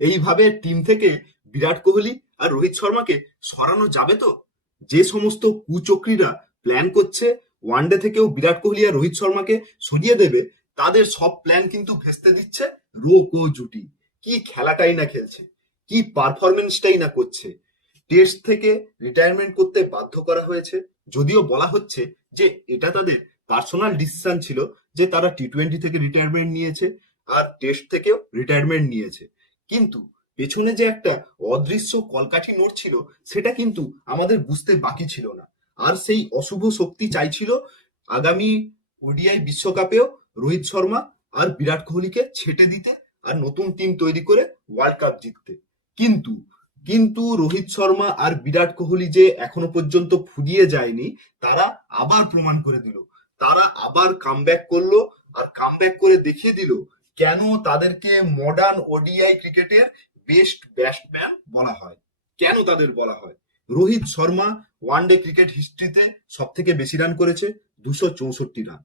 এইভাবে টিম থেকে বিরাট কোহলি আর রোহিত শর্মাকে সরানো যাবে তো? যে সমস্ত কুচক্রীরা প্ল্যান করছে ওয়ানডে থেকেও বিরাট কোহলি আর রোহিত শর্মাকে সরিয়ে দেবে, তাদের সব প্ল্যান কিন্তু ভেস্তে দিচ্ছে রো জুটি। কি খেলাটাই না খেলছে, কি পারফরমেন্সটাই না করছে। টেস্ট থেকে রিটায়ারমেন্ট করতে বাধ্য করা হয়েছে, যদিও বলা হচ্ছে যে এটা তাদের পার্সোনাল ডিসিশন ছিল, যে তারা টি-20 থেকে রিটায়ারমেন্ট নিয়েছে আর টেস্ট থেকেও রিটায়ারমেন্ট নিয়েছে। কিন্তু পেছনে যে একটা অদৃশ্য কলকাঠি নড়ছিল, সেটা কিন্তু আমাদের বুঝতে বাকি ছিল না। আর সেই অশুভ শক্তি চাইছিল আগামী ওডিআই বিশ্বকাপেও রোহিত শর্মা আর বিরাট কোহলিকে ছেটে দিতে আর নতুন টিম তৈরি করে ওয়ার্ল্ড কাপ জিততে। কিন্তু কিন্তু রোহিত শর্মা আর বিরাট কোহলি যে এখনো পর্যন্ত ফুরিয়ে যায়নি, তারা আবার প্রমাণ করে দিল। তারা আবার কামব্যাক করলো, আর কামব্যাক করে দেখিয়ে দিল কেন তাদেরকে মডার্ন ওডিআই ক্রিকেটের বেস্ট ব্যাটসম্যান বলা হয়। কেন তাদের বলা হয়? রোহিত শর্মা ওয়ানডে ক্রিকেট হিস্ট্রিতে সব থেকে বেশি রান করেছে, 264 run.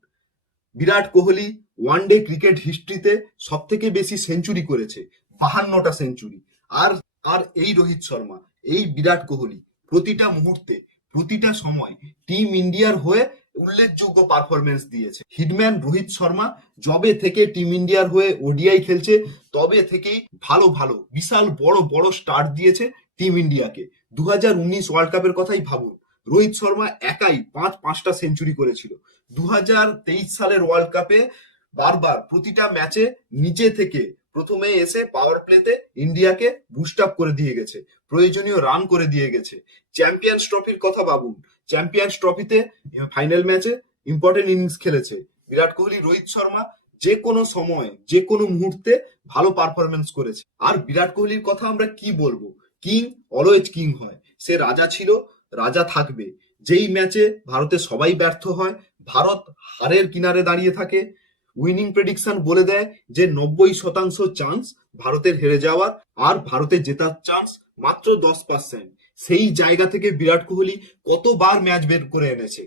Virat Kohli one day cricket হিস্ট্রিতে সব থেকে বেশি সেঞ্চুরি করেছে, 52টা সেঞ্চুরি। আর আর এই রোহিত শর্মা, এই বিরাট কোহলি প্রতিটা মুহূর্তে, প্রতিটা সময় টিম ইন্ডিয়ার হয়ে উল্লেখযোগ্য পারফরমেন্স দিয়েছে। হিটম্যান রোহিত শর্মা যবে থেকে টিম ইন্ডিয়ার হয়ে ওডিআই খেলছে, তবে থেকেই ভালো ভালো বিশাল বড় বড় স্টার্ট দিয়েছে টিম ইন্ডিয়াকে। 2019 ওয়ার্ল্ড কাপের কথাই ভাবুন, রোহিত শর্মা একাই পাঁচটা সেঞ্চুরি করেছিল। 2023 সালের ওয়ার্ল্ড কাপে বারবার প্রতিটা ম্যাচে নিচে থেকে প্রথমে এসে পাওয়ার প্লেতে ইন্ডিয়াকে বুস্ট আপ করে দিয়ে গেছে, প্রয়োজনীয় রান করে দিয়ে গেছে। চ্যাম্পিয়ন্স ট্রফির কথা ভাবুন, চ্যাম্পিয়ন্স ট্রফিতে ফাইনাল ম্যাচে ইম্পর্টেন্ট ইনিংস খেলেছে বিরাট কোহলি, রোহিত শর্মা যে কোনো সময় যে কোনো মুহূর্তে ভালো পারফরমেন্স করেছে। আর বিরাট কোহলির কথা আমরা কি বলবো, কিং অলওয়েজ কিং হয়। সে রাজা ছিল, রাজা থাকবে। যেই ম্যাচে ভারতে সবাই ব্যর্থ হয়, ভারত হারের কিনারে দাঁড়িয়ে থাকে, উইনিং প্রেডিকশন বলে দেয় যে 90% চান্স ভারতের হেরে যাওয়ার, আর ভারতের জেতার চান্স মাত্র 10%। সেই জায়গা থেকে বিরাট কোহলি কতবার ম্যাচ বের করে এনেছে,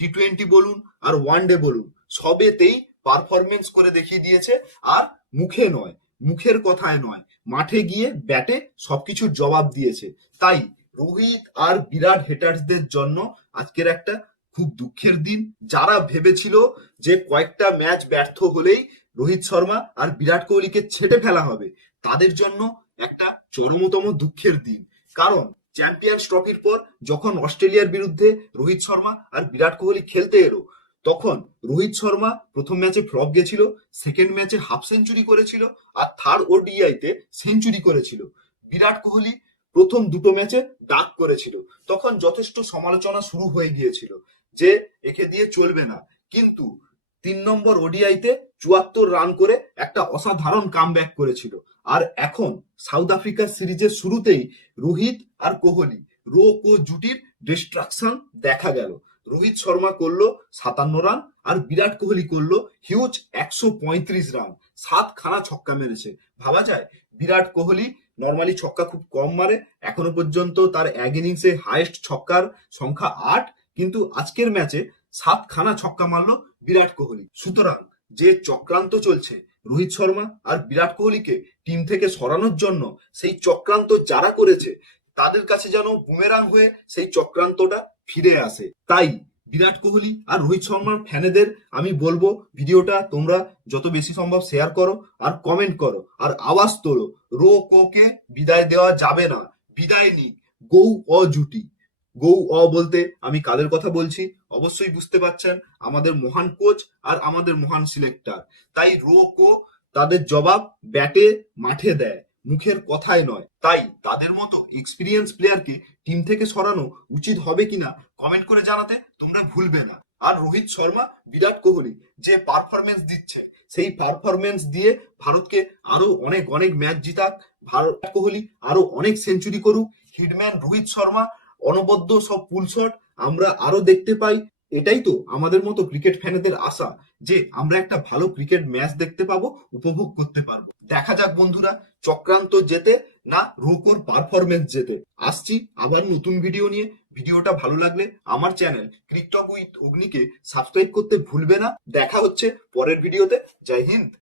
টি-20 বলুন আর ওয়ানডে বলুন, সবেতেই পারফরমেন্স করে দেখিয়ে দিয়েছে। আর মুখে নয়, মুখের কথায় নয়, মাঠে গিয়ে ব্যাটে সবকিছুর জবাব দিয়েছে। তাই রোহিত আর বিরাট হেটার্সদের জন্য আজকের একটা খুব দুঃখের দিন। যারা ভেবেছিল যে কয়েকটা ম্যাচ ব্যর্থ হলেই রোহিত শর্মা আর বিরাট কোহলিকে ছেটে ফেলা হবে, তাদের জন্য একটা চরমতম দুঃখের দিন। কারণ চ্যাম্পিয়ন্স ট্রফির পর যখন অস্ট্রেলিয়ার বিরুদ্ধে রোহিত শর্মা আর বিরাট কোহলি খেলতে এলো, তখন রোহিত শর্মা প্রথম ম্যাচে ফ্লপ গেছিল, সেকেন্ড ম্যাচে হাফ সেঞ্চুরি করেছিল, আর থার্ড ওডিআইতে সেঞ্চুরি করেছিল। বিরাট কোহলি প্রথম দুটো ম্যাচে ডাক করেছিল, তখন যথেষ্ট সমালোচনা শুরু হয়ে গিয়েছিল যে একে দিয়ে চলবে না। কিন্তু 3 নম্বর ওডিআইতে 74 রান করে একটা অসাধারণ কামব্যাক করেছিল। আর এখন সাউথ আফ্রিকার সিরিজের শুরুতেই রোহিত আর কোহলি জুটির ডিস্ট্রাকশন দেখা গেল। রোহিত শর্মা করলো 57 রান, আর বিরাট কোহলি করলো হিউজ 135 রান, 7খানা ছক্কা মেরেছে। ভাবা যায়? বিরাট কোহলি নর্মালি ছক্কা খুব কম মারে, এখনো পর্যন্ত তার এক ইনিংসে হাইয়েস্ট ছক্কার সংখ্যা 8, কিন্তু আজকের ম্যাচে 7খানা ছক্কা মারলো বিরাট কোহলি। সুতরাং যে চক্রান্ত চলছে রোহিত শর্মা আর বিরাট কোহলিকে টিম থেকে সরানোর জন্য, সেই চক্রান্ত যারা করেছে তাদের কাছে যেন বুমেরাং হয়ে সেই চক্রান্তটা ফিরে আসে। তাই বিরাট কোহলি আর রোহিত শর্মার ফ্যানেদের আমি বলবো, ভিডিওটা তোমরা যত বেশি সম্ভব শেয়ার করো আর কমেন্ট করো আর আওয়াজ তোলো, কে বিদায় দেওয়া যাবে না, বিদায় নি জুটি। বলতে আমি কাদের কথা বলছি অবশ্যই বুঝতে পারছেন, আমাদের মহান কোচ আর আমাদের মহান সিলেক্টর। তাই তাদের জবাব ব্যাটে মাঠে দেয়, মুখের কথায় নয়। তাই তাদের মতো এক্সপিরিয়েন্স প্লেয়ারকে টিম থেকে সরানো উচিত হবে কিনা কমেন্ট করে জানাতে তোমরা ভুলবে না। আর রোহিত শর্মা, বিরাট কোহলি যে পারফরমেন্স দিচ্ছে, সেই পারফরমেন্স দিয়ে ভারতকে আরো অনেক অনেক ম্যাচ জিতাক, বিরাট কোহলি আরো অনেক সেঞ্চুরি করুক, হিটম্যান রোহিত শর্মা অনবদ্য সব পুল শট আমরা আরো দেখতে পাই। এটাই তো আমাদের মতো ক্রিকেট ফ্যানেদের আশা, যে আমরা একটা ভালো ক্রিকেট ম্যাচ দেখতে পাবো, উপভোগ করতে পারবো। দেখা যাক বন্ধুরা, চক্রান্ত যেতে না রোকোর পারফরমেন্স যেতে। আসছি আবার নতুন ভিডিও নিয়ে। ভিডিওটা ভালো লাগলে আমার চ্যানেল ক্রিকটক উইথ অগ্নিকে সাবস্ক্রাইব করতে ভুলবে না। দেখা হচ্ছে পরের ভিডিওতে। জয় হিন্দ।